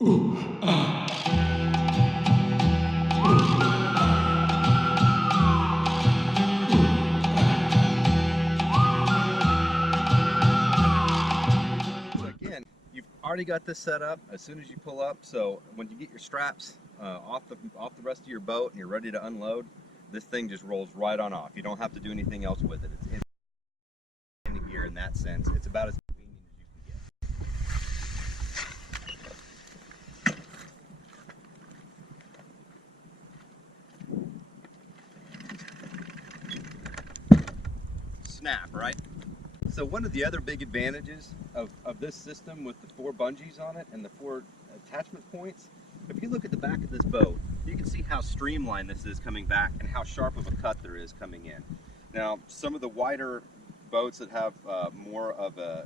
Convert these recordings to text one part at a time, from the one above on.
Again, you've already got this set up as soon as you pull up, so when you get your straps off the rest of your boat and you're ready to unload, this thing just rolls right on off. You don't have to do anything else with it. It's in gear in that sense. It's about as convenient as you can get. Snap, right? So one of the other big advantages of this system with the 4 bungees on it and the 4 attachment points, if you look at the back of this boat, you can see how streamlined this is coming back and how sharp of a cut there is coming in. Now, some of the wider boats that have more of a,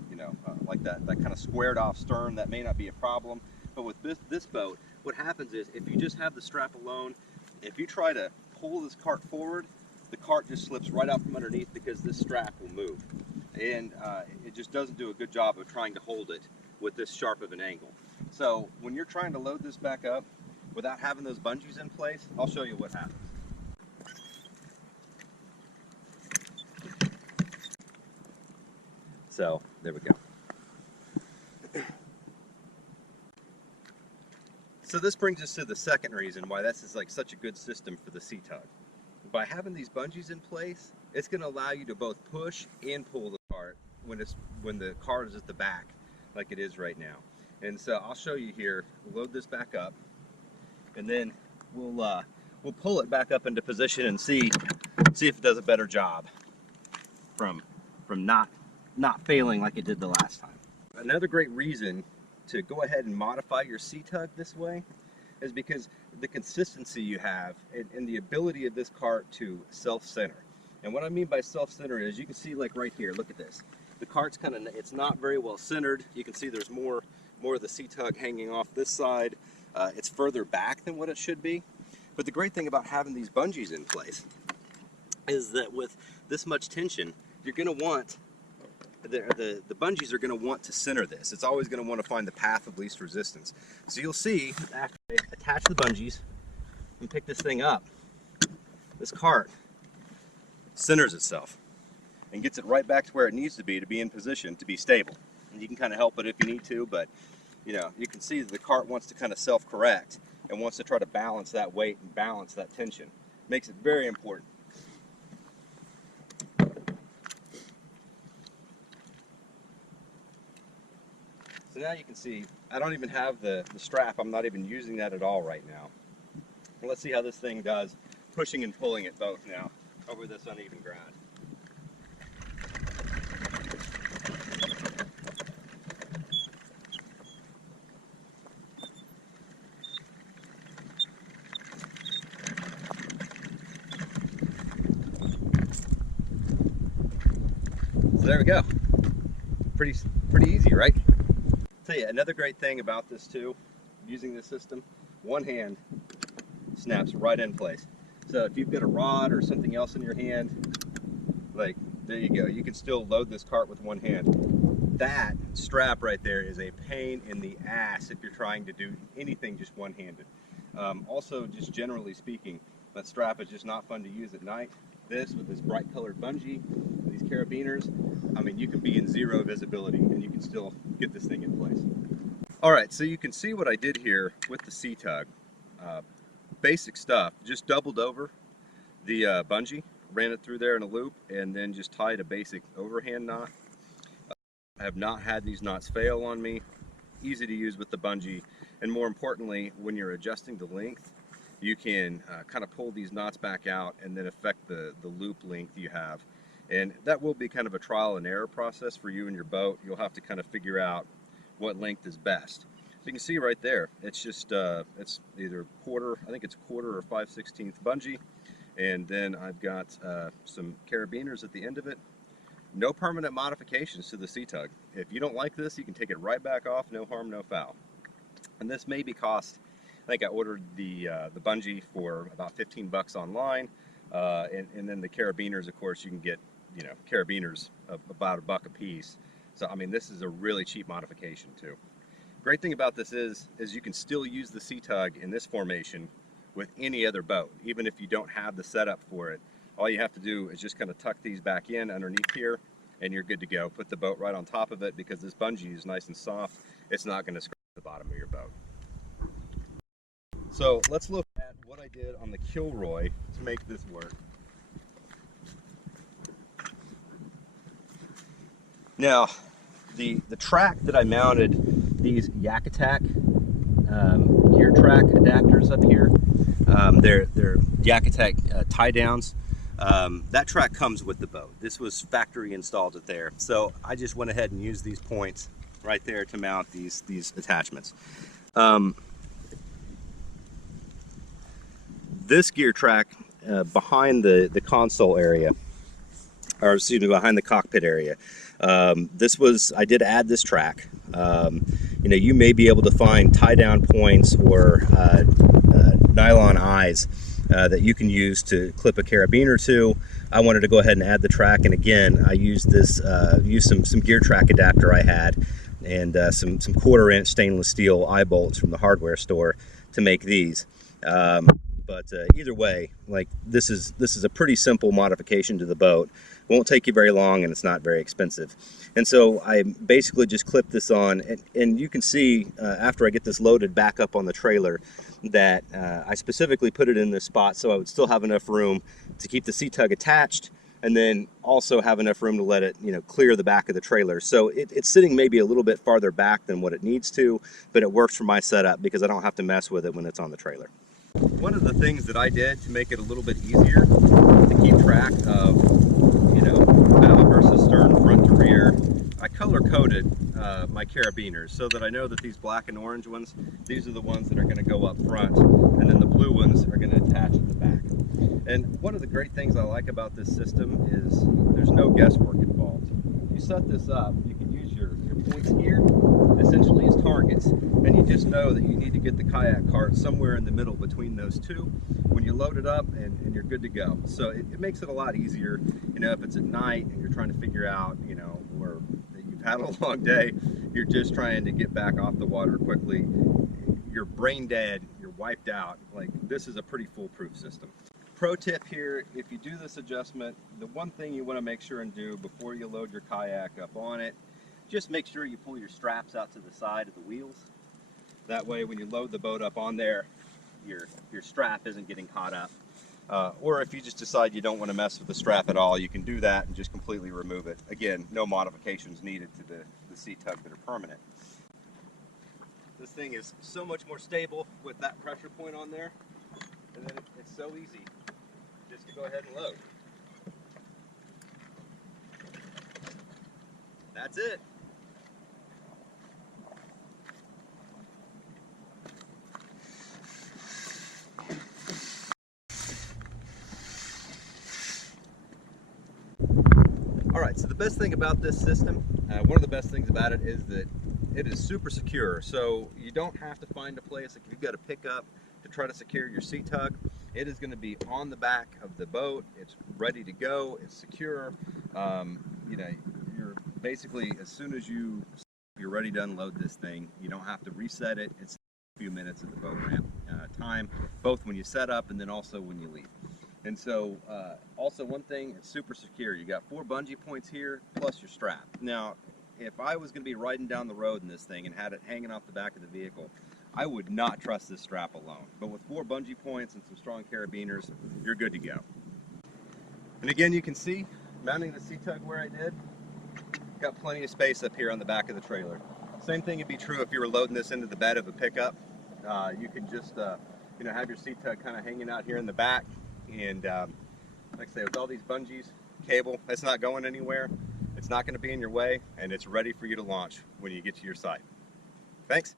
like that kind of squared off stern, that may not be a problem. But with this boat, what happens is if you just have the strap alone, if you try to pull this cart forward, the cart just slips right out from underneath because this strap will move. And it just doesn't do a good job of trying to hold it with this sharp of an angle. So when you're trying to load this back up without having those bungees in place, I'll show you what happens. So there we go. So this brings us to the second reason why this is like such a good system for the C-Tug. By having these bungees in place, it's going to allow you to both push and pull the cart when the cart is at the back, like it is right now. And so I'll show you here. We'll load this back up, and then we'll pull it back up into position and see if it does a better job from not failing like it did the last time. Another great reason to go ahead and modify your C-Tug this way is because the consistency you have and the ability of this cart to self-center. And what I mean by self-center is, you can see like right here, look at this. The cart's it's not very well centered. You can see there's more of the C-Tug hanging off this side. It's further back than what it should be. But the great thing about having these bungees in place is that with this much tension, you're going to want the bungees are going to want to center this. It's always going to want to find the path of least resistance. So you'll see, after I attach the bungees and pick this thing up, this cart centers itself and gets it right back to where it needs to be in position to be stable. And you can kind of help it if you need to, but you can see that the cart wants to kind of self-correct and wants to try to balance that weight and balance that tension. Makes it very important. So now you can see, I don't even have the strap. I'm not even using that at all right now. And let's see how this thing does, pushing and pulling it both now over this uneven ground. So there we go. Pretty easy, right? Tell you another great thing about this too, using this system, one hand snaps right in place. So if you've got a rod or something else in your hand, like there you go, you can still load this cart with one hand. That strap right there is a pain in the ass if you're trying to do anything just one-handed. Also, just generally speaking, that strap is just not fun to use at night. This with this bright colored bungee, these carabiners, I mean, you can be in zero visibility and you can still get this thing in place. All right, so you can see what I did here with the C-Tug. Basic stuff, just doubled over the bungee, ran it through there in a loop, and then just tied a basic overhand knot. I have not had these knots fail on me. Easy to use with the bungee, and more importantly, when you're adjusting the length, you can kind of pull these knots back out and then affect the loop length you have. And that will be kind of a trial and error process for you and your boat. You'll have to kind of figure out what length is best. So you can see right there, it's just, it's either quarter, I think it's quarter or 5/16 bungee. And then I've got some carabiners at the end of it. No permanent modifications to the C-Tug. If you don't like this, you can take it right back off, no harm, no foul. And this may be cost, I think I ordered the bungee for about 15 bucks online. And then the carabiners, of course, you can get, carabiners of about $1 a piece. So, I mean, this is a really cheap modification too. Great thing about this is you can still use the C-Tug in this formation with any other boat, even if you don't have the setup for it. All you have to do is just kind of tuck these back in underneath here, and you're good to go. Put the boat right on top of it, because this bungee is nice and soft. It's not going to scratch the bottom of your boat. So let's look at what I did on the Kilroy to make this work. Now, the track that I mounted these Yakattack gear track adapters up here, they're Yakattack tie downs. That track comes with the boat. This was factory installed it there. So I just went ahead and used these points right there to mount these attachments. This gear track behind the console area, or excuse me, behind the cockpit area, I did add this track. You know, you may be able to find tie down points or nylon eyes that you can use to clip a carabiner to. I wanted to go ahead and add the track, and again, I used this, some gear track adapter I had, and some 1/4 inch stainless steel eye bolts from the hardware store to make these. But either way, like this is a pretty simple modification to the boat. Won't take you very long, and it's not very expensive. And so I basically just clipped this on, and you can see after I get this loaded back up on the trailer that I specifically put it in this spot so I would still have enough room to keep the C-Tug attached, and then also have enough room to let it, you know, clear the back of the trailer. So it's sitting maybe a little bit farther back than what it needs to, but it works for my setup because I don't have to mess with it when it's on the trailer. One of the things that I did to make it a little bit easier to keep track of, you know, bow versus stern, front to rear, I color-coded my carabiners so that I know that these black and orange ones, these are the ones that are going to go up front, and then the blue ones are going to attach at the back. And one of the great things I like about this system is there's no guesswork involved. You set this up, you can use your points here essentially as targets, and you just know that you need to get the kayak cart somewhere in the middle between those two when you load it up, and you're good to go. So it makes it a lot easier, you know, if it's at night and you're trying to figure out, you know, or you've had a long day, you're just trying to get back off the water quickly, you're brain dead, you're wiped out. Like, this is a pretty foolproof system. Pro tip here, if you do this adjustment, the one thing you want to make sure and do before you load your kayak up on it, just make sure you pull your straps out to the side of the wheels. That way when you load the boat up on there, your strap isn't getting caught up. Or if you just decide you don't want to mess with the strap at all, you can do that and just completely remove it. Again, no modifications needed to the C-Tug that are permanent. This thing is so much more stable with that pressure point on there, and then it's so easy just to go ahead and load. That's it. Alright, so the best thing about this system, one of the best things about it is that it is super secure. So you don't have to find a place, like if you've got a pickup to try to secure your C-Tug, it is going to be on the back of the boat. It's ready to go. It's secure. You know, you're basically, as soon as you're ready to unload this thing, you don't have to reset it. It's a few minutes of the boat ramp time, both when you set up and then also when you leave. And so, also one thing, it's super secure. You got 4 bungee points here, plus your strap. Now, if I was going to be riding down the road in this thing and had it hanging off the back of the vehicle, I would not trust this strap alone. But with 4 bungee points and some strong carabiners, you're good to go. And again, you can see, mounting the C-Tug where I did, got plenty of space up here on the back of the trailer. Same thing would be true if you were loading this into the bed of a pickup. You can just, you know, have your C-Tug kind of hanging out here in the back. And like I say, with all these bungees, cable, it's not going anywhere. It's not going to be in your way, and it's ready for you to launch when you get to your site. Thanks.